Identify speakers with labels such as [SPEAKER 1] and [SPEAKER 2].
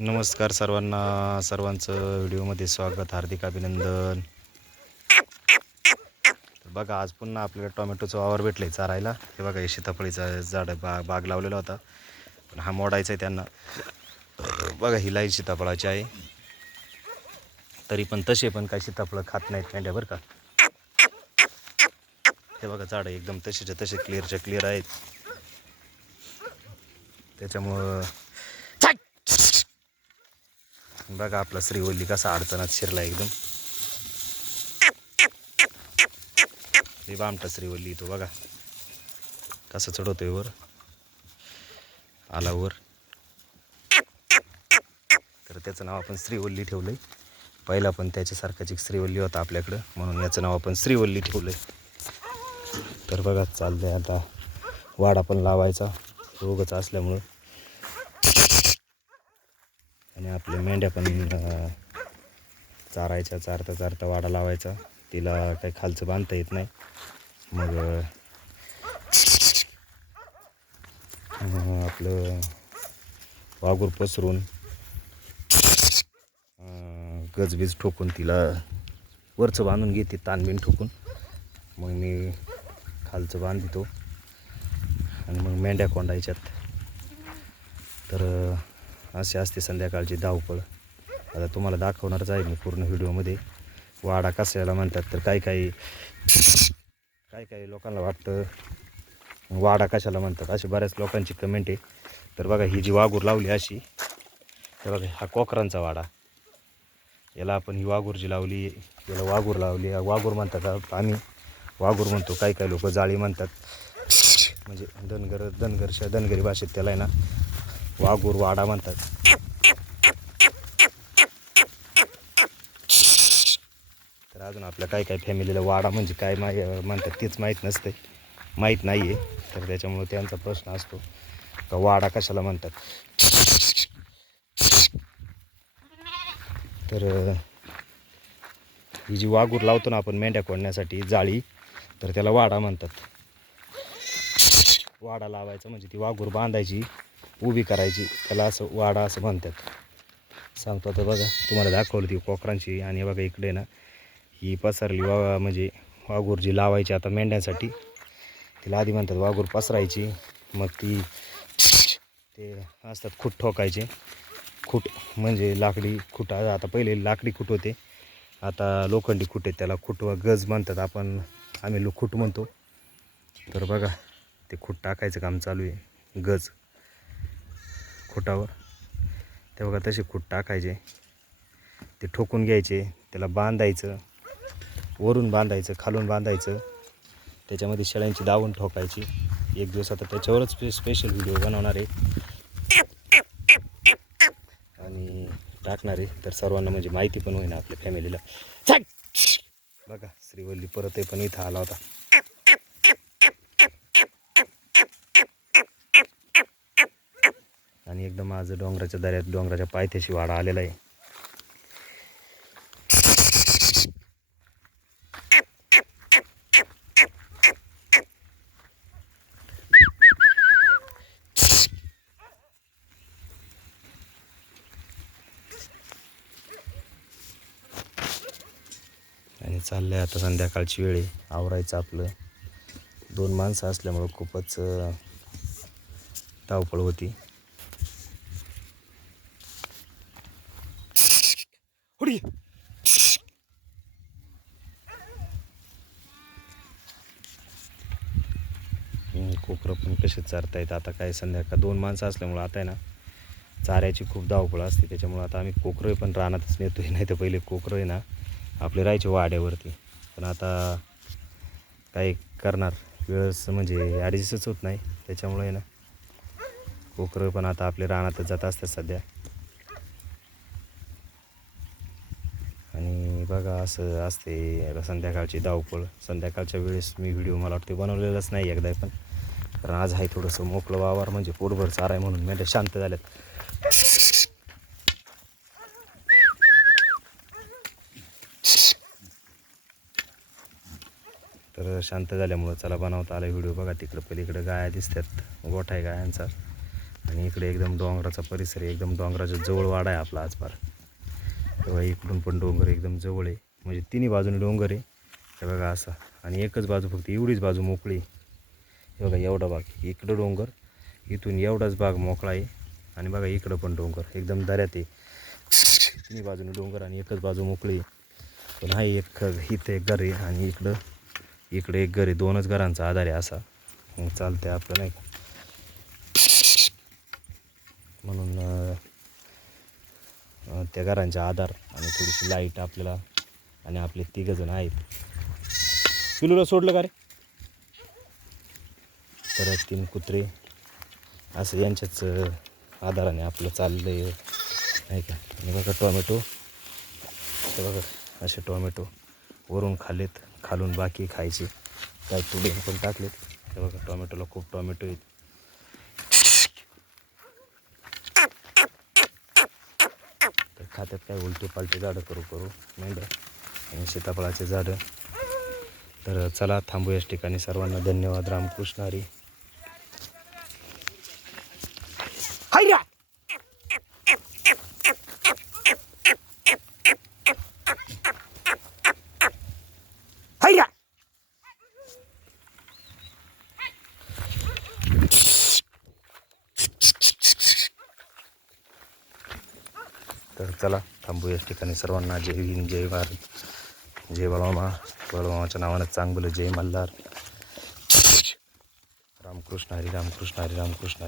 [SPEAKER 1] नमस्कार सर्वांना सर्वांचं व्हिडिओमध्ये स्वागत हार्दिक अभिनंदन. तर बघा आज पुन्हा आपल्याला टोमॅटोचं वावर भेटलं आहे चारायला. हे बघा हे सीताफळीचा झाड बा बाग लावलेला होता. पण हा मोडायचा आहे त्यांना. बघा ही लाईन सीताफळाची आहे. तरी पण तसे पण काही सीताफळं खात नाहीत मेंढ्या बरं का. हे बघा झाडं एकदम तसेच्या तसे क्लिअरच्या क्लिअर आहेत. त्याच्यामुळं बघा आपला श्रीवल्ली कसा अडचणात शिरला एकदम. हे बामटा श्रीवल्ली तो बघा. कसा चढवतोय वर. आला वर. तर त्याचं नाव आपण श्रीवल्ली ठेवलंय. पहिला पण त्याच्यासारखाच एक श्रीवल्ली होता आपल्याकडं म्हणून याचं नाव आपण श्रीवल्ली ठेवलंय. तर बघा चालतंय आता. वाडा पण लावायचा. रोगच असल्यामुळं. आणि आपल्या मेंढ्या पण चारायच्या चारता चारता वाडा लावायचा. तिला काही खालचं बांधता येत नाही. मग आपलं वाघूर पसरून गजबीज ठोकून तिला वरचं बांधून घेते तानबीन ठोकून. मग मी खालचं बांधितो. आणि मग मेंढ्या कोंडायच्यात. तर असे असते संध्याकाळची धावपळ. आता तुम्हाला दाखवणारच आहे मी पूर्ण व्हिडिओमध्ये. वाडा कसायला म्हणतात तर काही काही काही काही लोकांना वाटतं. वाडा कशाला म्हणतात? अशी बऱ्याच लोकांची कमेंट आहे. तर बघा ही जी वाघूर लावली अशी तर बघा हा कोकरांचा वाडा. याला आपण ही वाघूर जी लावली याला वाघूर लावली. वाघूर म्हणतात आम्ही. वाघूर म्हणतो काही काही लोक जाळी म्हणतात. म्हणजे धनगर धनगरच्या धनगरी भाषेत त्याला आहे ना वाघूर वाडा म्हणतात. तर अजून आपल्या काही काही फॅमिलीला वाडा म्हणजे काय मा म्हणतात तेच माहीत नसते. माहीत नाही आहे तर त्याच्यामुळे त्यांचा प्रश्न असतो का वाडा कशाला म्हणतात. तर ही जी वाघूर लावतो ना आपण मेंढ्या कोडण्यासाठी जाळी तर त्याला वाडा म्हणतात. वाडा लावायचा म्हणजे ती वाघूर बांधायची. उभी करायची. त्याला असं वाडा असं म्हणतात. सांगतो आता बघा तुम्हाला दाखवलं ती कोकरांची. आणि बघा इकडे ना ही पसरली वा म्हणजे वाघूर जी लावायची आता मेंढ्यांसाठी. तिला आधी म्हणतात वाघूर पसरायची. मग ती ते असतात खूट ठोकायचे. खूट म्हणजे लाकडी खूट. आता पहिले लाकडी खूट होते. आता लोखंडी खूट आहेत. त्याला खूट गज म्हणतात आपण. आम्ही लो खूट म्हणतो. तर बघा ते खूट टाकायचं काम चालू आहे. गज. खुटावर. ते बघा तसे खूट टाकायचे. ते ठोकून घ्यायचे त्याला बांधायचं वरून बांधायचं खालून बांधायचं. त्याच्यामध्ये शेळ्यांची दावून ठोकायची. एक दिवस आता त्याच्यावरच स्पे स्पेशल व्हिडिओ बनवणार आहे. आणि टाकणार आहे. तर सर्वांना म्हणजे माहिती पण होईना आपल्या फॅमिलीला बघा श्रीवल्ली परत आहे पण इथं आला होता. आणि एकदम आज डोंगराच्या दऱ्यात डोंगराच्या पायथ्याशी वाडा आलेला आहे. आणि चाललंय आता संध्याकाळची वेळ आहे. आवरायचं आपलं. दोन माणसं असल्यामुळं खूपच धावपळ होती. हुडी. कोकरं पण कसे चारतायत. आता काय संध्याकाळ दोन माणसं असल्यामुळं आता आहे ना चाऱ्याची खूप धावपळ असते. त्याच्यामुळं आता आम्ही कोकरं पण रानातच नेतोय. नाही तर पहिले कोकरं आहे ना आपले राहायचे वाड्यावरती. पण आता काय करणार? वेळच म्हणजे ॲडजस्टच होत नाही. त्याच्यामुळे आहे ना कोकरं पण आता आपले रानातच जात असतात सध्या. आणि बघा असं असते. संध्याकाळची धावपळ. संध्याकाळच्या वेळेस मी व्हिडिओ मला वाटते बनवलेलाच नाही एकदा पण. कारण आज आहे थोडंसं मोकळं वावर म्हणजे पोटभर चारा आहे म्हणून मेंढ्या शांत झाल्यात. तर शांत झाल्यामुळं चला बनवता आला व्हिडिओ. बघा तिकडं पलीकडं गाया दिसतात. गोठा आहे गायांचा. आणि इकडे एकदम डोंगराचा परिसर आहे. एकदम डोंगराच्या जवळ वाडा आहे आपला आज फार. तेव्हा इकडून पण डोंगर एकदम जवळ आहे. म्हणजे तिन्ही बाजूने डोंगर आहे. हे बघा असा. आणि एकच बाजू फक्त एवढीच बाजू मोकळी हे बघा एवढा भाग इकडं डोंगर इथून एवढाच भाग मोकळा आहे. आणि बघा इकडं पण डोंगर एकदम दऱ्यात आहे. तिन्ही बाजूने डोंगर आणि एकच बाजू मोकळी पण हा एक इथं एक घर आहे. आणि इकडं इकडे एक घर आहे. दोनच घरांचा आधार आहे असा. मग आहे आपलं नाही म्हणून त्या घरांचा आधार आणि थोडीशी लाइट आपल्याला आणि आपले तिघंजण आहेत. पिलूला सोडलं का रे? परत तीन कुत्रे. असं यांच्याच आधाराने आपलं चाललं आहे नाही का? आणि बघा टोमॅटो. तर बघा असे टोमॅटो वरून खाल्लेत. खालून बाकी खायचे. काय तुडून पण टाकलेत. ते बघा टोमॅटोला खूप टोमॅटो आहेत तर खात्यात काय उलटे पालटे झाडं करू करू मेंढ्या आणि सीताफळाचे झाडं. तर चला थांबू याच ठिकाणी. सर्वांना धन्यवाद. रामकृष्ण हरी. तर चला थांबू याच ठिकाणी सर्वांना. जय हिंद जय भारत. जय बळवामा बळवामाच्या नावानं चांगलं जय मल्हार. रामकृष्ण हरी रामकृष्ण हरी रामकृष्ण